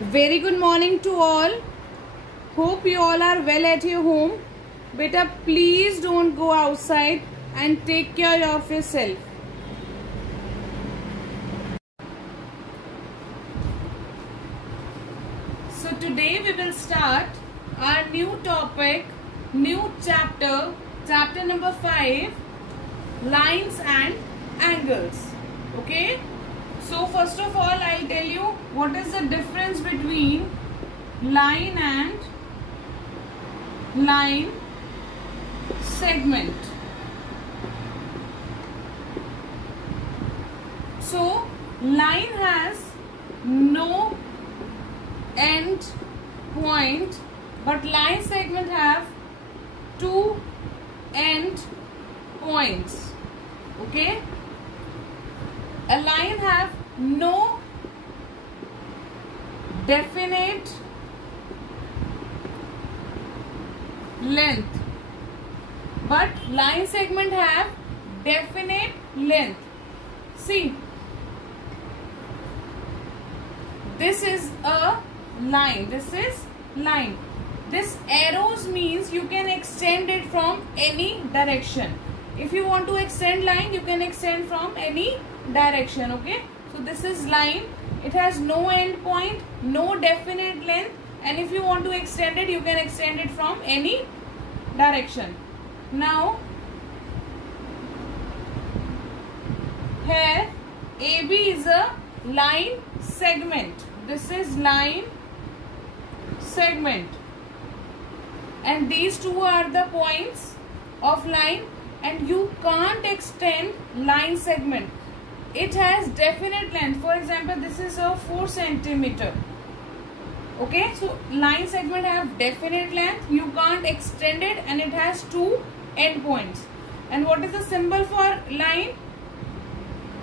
Very good morning to all. Hope you all are well at your home. Beta, please don't go outside and take care of yourself. So today we will start our new topic, new chapter number 5, lines and angles. Okay. So first of all, I'll tell you what is the difference between line and line segment. So line has no end point, but line segment have two end points. Okay. A line have no definite length, but line segment have definite length. See, this is a line. This is line. This arrows means you can extend it from any direction. If you want to extend line, you can extend from any direction. Okay, so this is line. It has no end point, no definite length, and if you want to extend it, you can extend it from any direction. Now here AB is a line segment. This is line segment, and these two are the points of line, and you can't extend line segment. It has definite length. For example, this is a 4 centimeter. Okay, so line segment have definite length. You can't extend it, and it has two end points. And what is the symbol for line?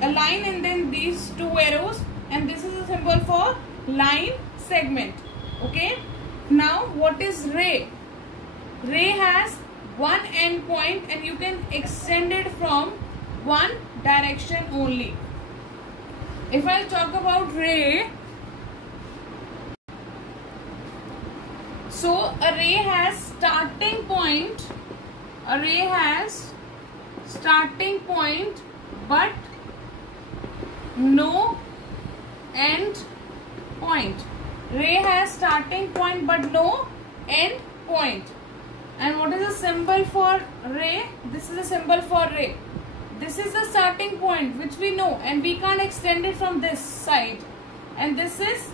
A line and then these two arrows, and this is a symbol for line segment. Okay. Now what is ray? Ray has one end point, and you can extend it from one direction only. If I talk about ray, so a ray has starting point. A ray has starting point but no end point. Ray has starting point but no end point. And what is the symbol for ray? This is a symbol for ray. This is the starting point which we know, and we can't extend it from this side. And this is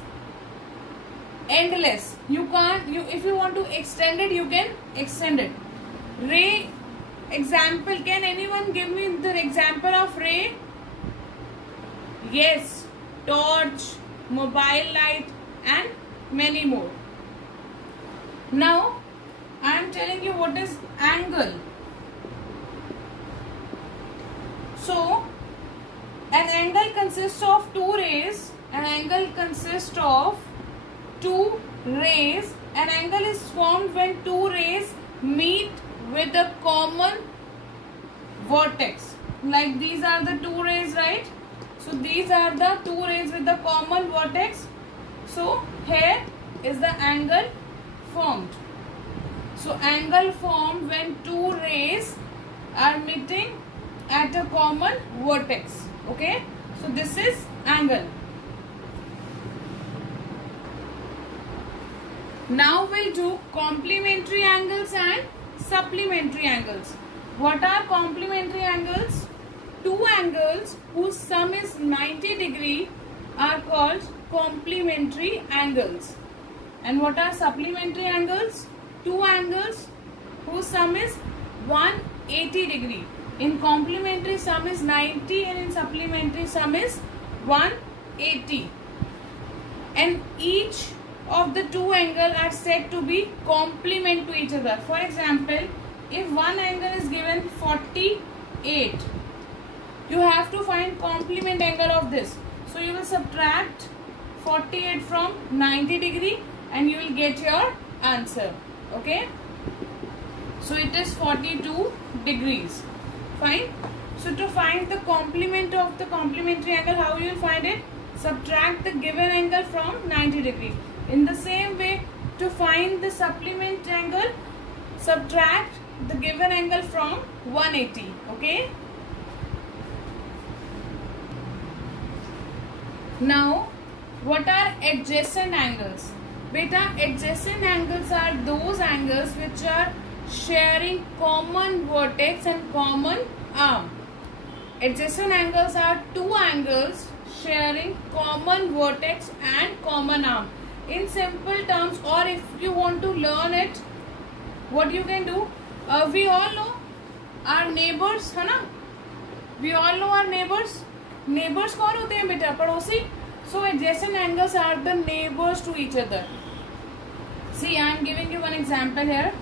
endless. You can't, if you want to extend it, you can extend it. Ray example, can anyone give me the example of ray? Yes, torch, mobile light, and many more. Now I am telling you what is angle. So an angle consists of two rays. An angle consists of two rays. An angle is formed when two rays meet with a common vertex. Like these are the two rays, right? So these are the two rays with the common vertex. So here is the angle formed. So angle formed when two rays are meeting at a common vertex. Okay, so this is angle. Now we'll do complementary angles and supplementary angles. What are complementary angles? Two angles whose sum is 90 degree are called complementary angles. And what are supplementary angles? Two angles whose sum is 180 degree. In complementary sum is 90, and in supplementary sum is 180. And each of the two angles are said to be complement to each other. For example, if one angle is given 48, you have to find complement angle of this. So you will subtract 48 from 90 degree and you will get your answer. Okay. So it is 42 degrees. Fine. So to find the complement of the complementary angle, how you will find it? subtract the given angle from 90 degree. In the same way, to find the supplement angle, subtract the given angle from 180. Okay. Now, what are adjacent angles? Beta, adjacent angles are those angles which are sharing common vertex and common arm. Adjacent angles are two angles sharing common vertex and common arm. In simple terms, or if you want to learn it, what you can do, we all know our neighbors, है ना? We all know our neighbors. Neighbors कौन होते हैं बेटा? पड़ोसी. So adjacent angles are the neighbors to each other. See, I am giving you one example here.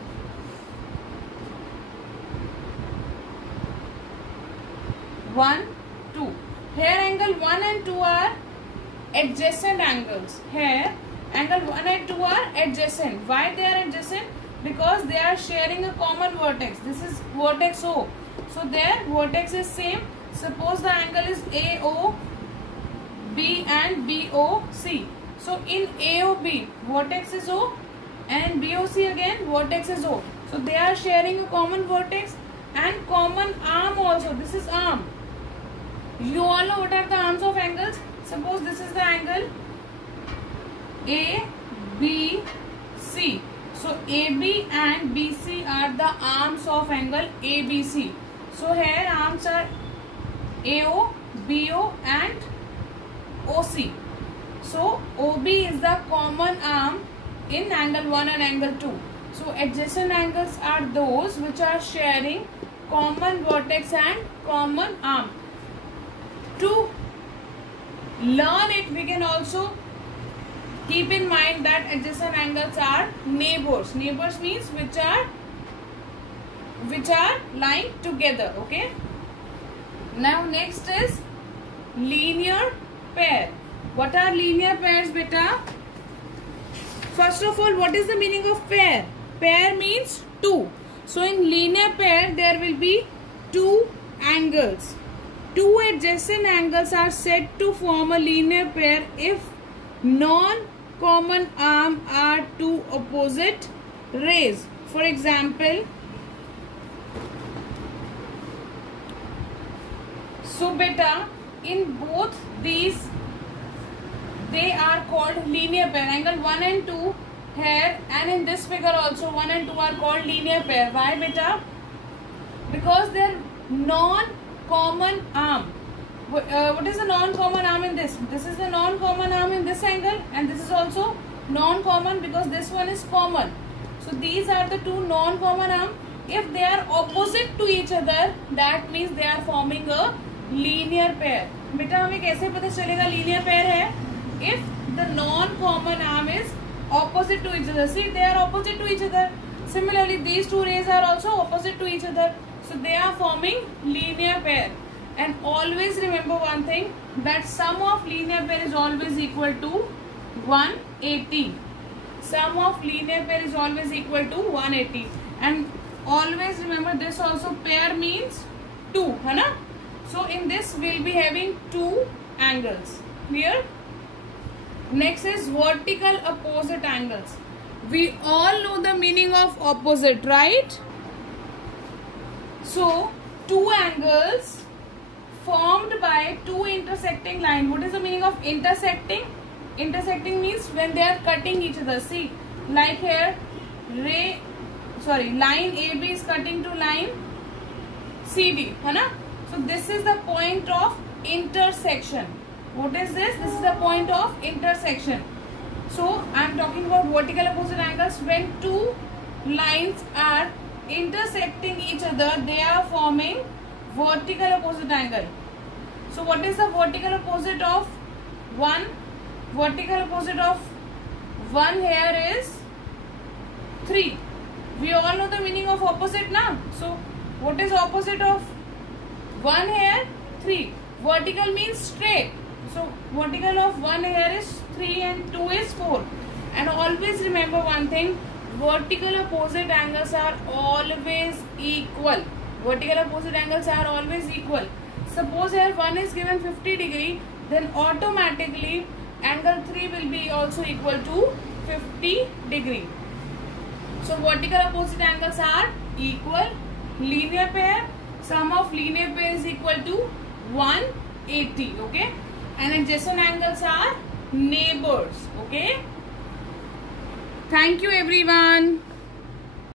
One, two. Here angle 1 and 2 are adjacent angles. Here angle 1 and 2 are adjacent. Why they are adjacent? Because they are sharing a common vertex. This is vertex O. So their vertex is same. Suppose the angle is AOB and BOC. So in AOB, vertex is O, and BOC again, vertex is O. So they are sharing a common vertex and common arm also. This is arm. You all know what are the arms of angles. Suppose this is the angle ABC. So AB and BC are the arms of angle ABC. So here arms are AO, BO and OC. So OB is the common arm in angle 1 and angle 2. So adjacent angles are those which are sharing common vertex and common arm. To learn it, we can also keep in mind that adjacent angles are neighbors. Neighbors means which are lying together. Okay. Now next is linear pair. What are linear pairs, beta? First of all, what is the meaning of pair? Pair means two. So in linear pair, there will be two angles. Two adjacent angles are said to form a linear pair if non-common arm are two opposite rays. For example, so beta, in both these, they are called linear pair. Angle 1 and 2 here, and in this figure also 1 and 2 are called linear pair. Why beta? Because they are non-common arm. What is the non-common arm in this? This is the non-common arm in this angle, and this is also non-common because this one is common. So these are the two non-common arm. If they are opposite to each other, that means they are forming a linear pair. बेटा हमें कैसे पता चलेगा linear pair है? If the non-common arm is opposite to each other. See, they are opposite to each other. Similarly, these two rays are also opposite to each other. So they are forming linear pair. And always remember one thing, that sum of linear pair is always equal to 180. Sum of linear pair is always equal to 180. And always remember this also, pair means two, है ना? So in this we will be having two angles. Clear? Next is vertical opposite angles. We all know the meaning of opposite, right? So two angles formed by two intersecting lines. What is the meaning of intersecting? Intersecting means when they are cutting each other. See, like here, line AB is cutting to line CD, है ना? So this is the point of intersection. What is this? This is the point of intersection. So I am talking about vertical opposite angles. When two lines are intersecting each other, they are forming vertical opposite angle. So what is the vertical opposite of 1? Vertical opposite of 1 here is 3. We all know the meaning of opposite now. So what is opposite of 1 here? 3. Vertical means straight. So vertical of 1 here is 3 and 2 is 4. And always remember one thing, vertical opposite angles are always equal. Vertical opposite angles are always equal. Suppose here 1 is given 50 degree, then automatically angle 3 will be also equal to 50 degree. So vertical opposite angles are equal. Linear pair, sum of linear pair is equal to 180. Okay, and adjacent angles are neighbors. Okay, thank you everyone.